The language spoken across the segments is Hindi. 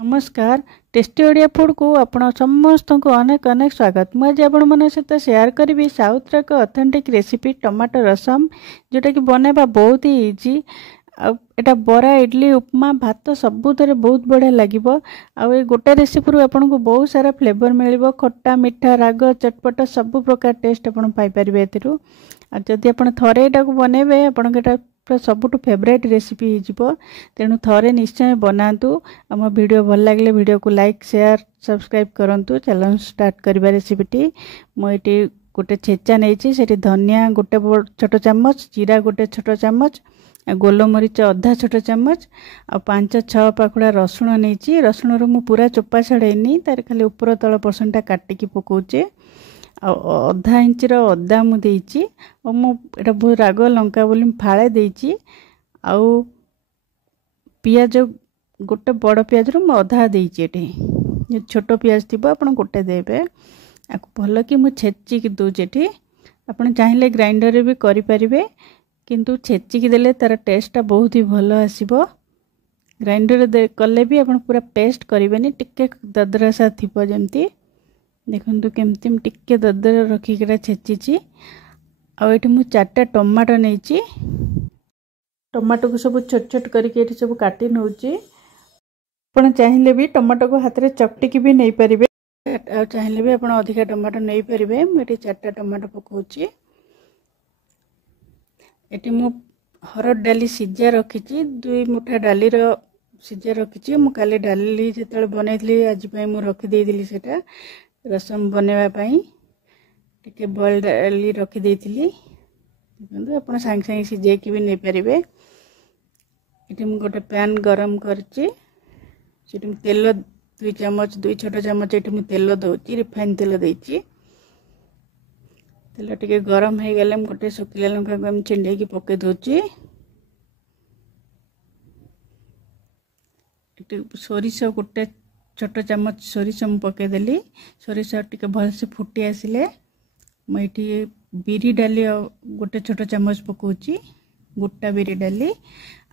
नमस्कार टेस्टी ओडिया फूड को आपण समस्त को अनेक अनेक स्वागत। मुझे आपण मन सहित शेयर करी साउथ एक ऑथेंटिक रेसिपी टमाटो रसम जोटा कि बनैबा बहुत ही इजी। एटा बरा इडली उपमा भात सबुतरे बहुत बढ़िया लगिबो। आ गोटे रेसिपी रु आपन को बहुत सारा फ्लेवर मिलिबो, खट्टा मीठा राग चटपटा सब प्रकार टेस्ट आपन पाई परिबे एतिरु। आ जदि आपन थरे एटा को बनेबे आपन के एटा पूरा सबुठु फेवरेट रेसिपी हो तेणु थरे निश्चय बनातु। आम वीडियो भल लगे वीडियो को लाइक शेयर सब्सक्राइब करंतु। चलो स्टार्ट करबा रेसिपीटी। मुझे गोटे छेचा नहीं से धनिया गोटे छोट चामच, जीरा गोटे छोट चामच, गोलमरीच अधा छोट चामच आ 5-6 पाखुड़ा रसुण नहीं। रसुण रू पूरा चोपा छड़ेनी, तार खाली ऊपर तल पर्सनटा काटिकी पकाउचे। अधा इंचर अदा मुझे और मुझे बहुत राग लंका बोली फाड़े देची। आउ पियाज गोटे बड़ पियाज रू अधा देची। छोट पियाज थी आप गोटे देवे। आपको भल कि मुझे छेचिकी दूचे। आप चाहिए ग्राइंडर भी करें, किंतु छेचिकी देले तार टेस्टा बहुत ही भल आसीबो। ग्राइंडर कले भी आप पूरा पेस्ट करें, टिके ददरासा थी जमती देखु केमती टिके ददर रखिक छेची। आठ मु 4टा टमाटो नहीं। टमाटो को सब छोट छोट करके सब काटी नौ। आप चाहिए भी टमाटो को हाथ में चकटिकी भी नहीं पारे। चाहिए भी आप अधिका टमाटो नहीं पारे। मुझे 4टा टमाटो पकाउची। ये मु हरड़ डाली सिझा रखी, 2 मुठा डाली सिझा रखी। मु काली डाली जो बनई आज मुझे रखीदी से रसम बनवाई टे बॉइल डाली रखीदी। देखो आप सागे सागे सिझे भी नहीं पारे। ये मुझे गोटे पैन गरम करची, तेल 2 चामच 2 छोट चामच ये मुझे तेल दौची, रिफाइन तेल देची। तेल टे गरम हो गले गोटे शुखिला लंका को छिंडे पके दूची। सोरिष गोटे छोट चामच सोरिष मु पकईदेली। सोरिष टे भलसे फुटी आसिले मुझे बिरी डाली गोटे छोट चामच पकाउची, गोटा बिरी डाली।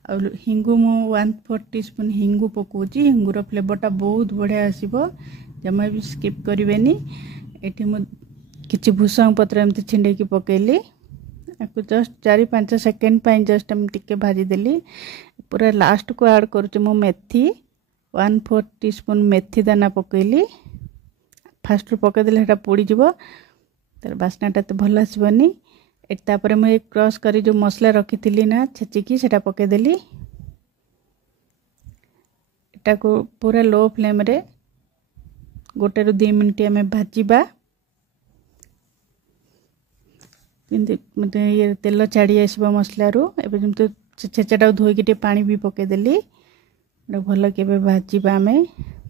आ हिंगु मु 1/4 टीस्पून हिंगु पकाउची। हिंगुर फ्लेवरटा बहुत बढ़िया आसीबो, जमा भी स्किप करेनि। ये किछि भूसंग पत्र एमती छिंडे की पकेली। आपको जस्ट 4-5 सेकेंड जस्ट हम टिके भाजी देली। पूरा लास्ट को ऐड करूँ मु मेथी 1/4 टीस्पून मेथी दाना पकेली। फास्ट रू पकईदेले पोड़ी जीवो, तार बास्नाटा तो भल आसबनी। तापर मुझे क्रश करी जो मसला रखी थी ना छेचिकी सेटा पकईदेली। एटा को पूरा लो फ्लेम रे 1 ରୁ 2 मिनट आम भाजवा। ये तेल छाड़ी आसब मसलू। एवं छेचाटा धोईकी पानी भी पकईदेली। भल के भाजवा आम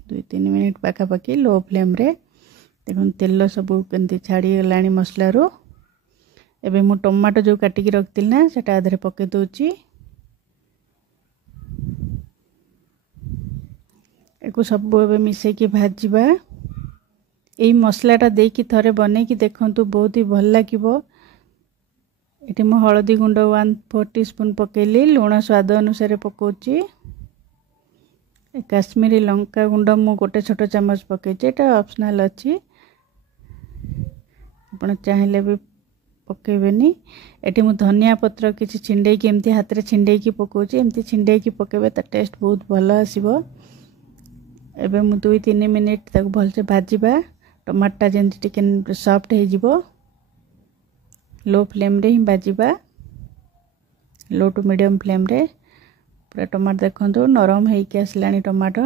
2-3 मिनट पाखापाखि लो फ्लेम रे। देखो तेल सब केमती छाड़ी गला मसलू। एबे मु टमाटो जो काटिकी रखी ना सेटा आधे पके दूची। एको सब एबे मिसेकी भाजवा। यही मसलाटा देकी थरे बनैकी देखंतु बहुत ही भल लागिबो। एटी मु हळदी गुंड 1/4 टीस्पून पकेली। लुण स्वाद अनुसार पकाउची। काश्मीरी लंका गुंड मु गोटे छोट चामच पकईची, एटा ऑप्शनल अच्छी, आपण चाहिए भी पकेबेनी। एटी मु धनिया पत्र किछि छिंडेकी एमती हाथ रे छिंडेकी पकाउची। एमती छिंडेकी पकेबे ता टेस्ट बहुत भल आसीबो। एबे मु 2-3 मिनिट ताको भलसे भाजीबा। टमाटा जेंती टिके सॉफ्ट हो जिवो। लो फ्लेम रे ही भाजीबा, लो टू मीडियम फ्लेम रे। पूरा टमाटो देखो नरम होइके आसलानी टमाटो।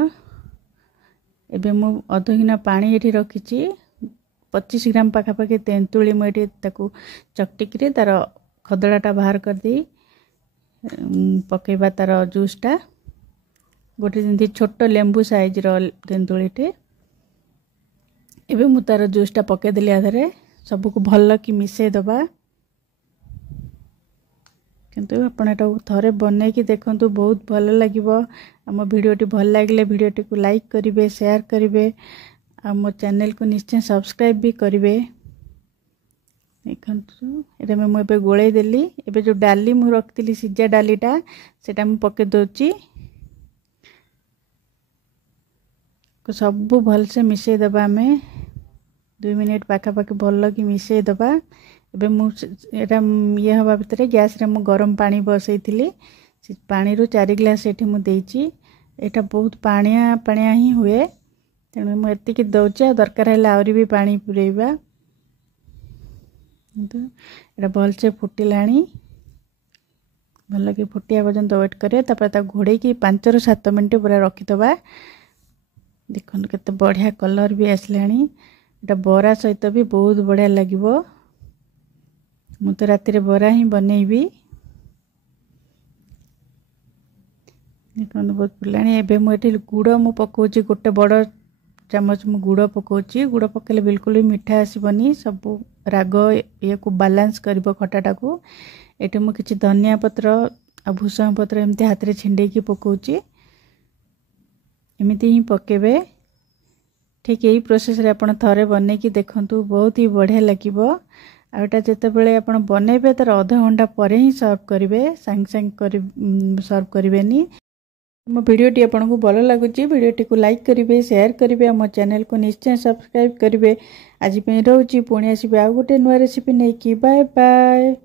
एबे मु अध गिना पानी एठी रखीची। 25 ग्राम पाखापाखि तेंतुली मुझे ताकू चकटिकी तार खदड़ाटा बाहर कर दी पकेबा तार जूसटा। गोटे जमी छोट लेंबू साइज तेंतुलीटे। एबे मु तार जूसटा पकईदेली आधे सबको भल कि मिसई दबा। किंतु आपण एटा थरे बनैकी देखंतु बहुत भल लागिबो। आम वीडियोटी भल लगे वीडियोटी को लाइक करेंगे, शेयर करेंगे, आ मो चैनल को निश्चय सब्सक्राइब भी करेंगे। देखंतु एटा मैं गोले देली। एबे जो डाली मु रखती सिझा डालीटा सेटा मु पके दूची। 1/4 टीस्पून हिंगु पकेइली। लुण स्वाद अनुसार पकाउची। काश्मीरी लंका गुंड 1/4 टीस्पून पकेइची। एटा ऑप्शनल अच्छी, आपण चाहिए भी पकेबे। एटा सब भलसे मिसई दबा आम 2 मिनिट पाखापाखि भल कि मिसई दबा। एबे मुझा ये हवा भितर गैस रे मु गरम पानी बसई थी पानी रू 4 ग्लास ये मुझे यहाँ बहुत पानिया पानिया ही हुए तेणु मुझे दौचे दरकार है आहरी भी पानी पुरेबा। यहाँ भलसे फुटिला भल कि फुटिया पर्यंत वेट करें घोड़े की 5 ରୁ 7 मिनट पूरा रखीदबा। देखो केते बढ़िया कलर भी आसलानी एटा बरा सहित भी बहुत बढ़िया लगे। मु तो राति बरा ही बनईबी। देखो बहुत फुलानी। एबे मुझे गुड़ मु पकाउची गोटे बड़ चामच मु गुड़ पकाउची। गुड़ पकेले बिल्कुल भी मीठा आसबनी सब राग ये को बालांस करिबो खटाटा को। एटे मु किछि धनिया पत्र आ भूसंग पत्र एमती हाथ रे छिंडे की पकाउची। एमती ही पकेबे। ठीक यही प्रोसेस रे आपण थरे बने की देखंतु बहुत ही बढ़िया लागिबो। आ एटा जते बेले आपण बनेबे तर आधा घंटा परे ही सर्व करिवे सांग सांग सर्व करिवेनी। मो वीडियोटी आपको भल लगुच वीडियोटी को लाइक करेंगे शेयर करेंगे मो चैनल को निश्चय सब्सक्राइब करेंगे। आज रोची पुणी आसबे आ गोटे नुआ रेसिपी नहीं कि बाय बाय।